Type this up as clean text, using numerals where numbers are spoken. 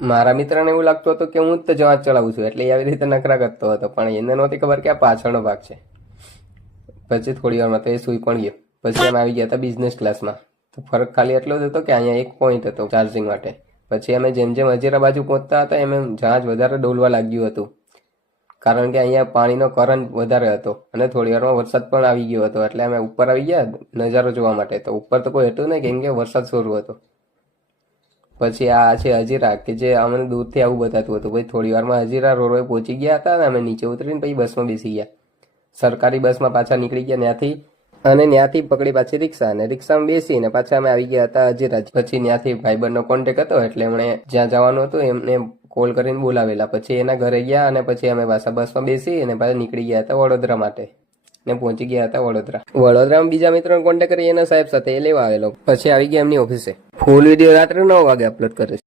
મારા મિત્રને એવું લાગતું હતું કે હું જ તો જહાજ ચલાવું છું, એટલે એ આવી રીતે નખરા કરતો હતો, પણ એને નહોતી ખબર કે આ પાછળનો ભાગ છે. પછી થોડી વારમાં તો એ સૂઈ પણ ગયો. પછી અમે આવી ગયા હતા બિઝનેસ ક્લાસમાં. તો ફરક ખાલી એટલો જ હતો કે અહીંયા એક પોઈન્ટ હતો ચાર્જિંગ માટે. પછી અમે જેમ જેમ હજીરા બાજુ પહોંચતા હતા એમ જહાજ વધારે ડોલવા લાગ્યું હતું, કારણ કે અહીંયા પાણીનો કરંટ વધારે હતો અને થોડી વારમાં વરસાદ પણ આવી ગયો હતો. એટલે અમે ઉપર આવી ગયા નજારો જોવા માટે. તો ઉપર તો કોઈ હતું નહીં, કેમ કે વરસાદ શરૂ હતો. પછી આ છે હજીરા, કે જે અમને દૂરથી આવું બતાતું હતું. પછી થોડી વારમાં હજીરા રોડવે પહોંચી ગયા હતા અને અમે નીચે ઉતરીને પછી બસમાં બેસી ગયા. સરકારી બસમાં પાછા નીકળી ગયા ત્યાંથી, અને ત્યાંથી પકડી પાછી રિક્ષા, અને રિક્ષામાં બેસીને પાછા અમે આવી ગયા હતા હજીરા. પછી ત્યાંથી ભાઈબંધનો કોન્ટેક હતો, એટલે એમણે જ્યાં જવાનું હતું એમને કોલ કરીને બોલાવેલા. પછી એના ઘરે ગયા અને પછી અમે પાછા બસમાં બેસી અને પાછા નીકળી ગયા હતા વડોદરા માટે, ને પહોંચી ગયા હતા વડોદરા. વડોદરામાં બીજા મિત્રોને કોન્ટેક્ટ કરી એના સાહેબ સાથે એ લેવા આવેલો. પછી આવી ગયા એમની ઓફિસે. ફૂલ વિડીયો રાત્રે 9 વાગે અપલોડ કરે છે.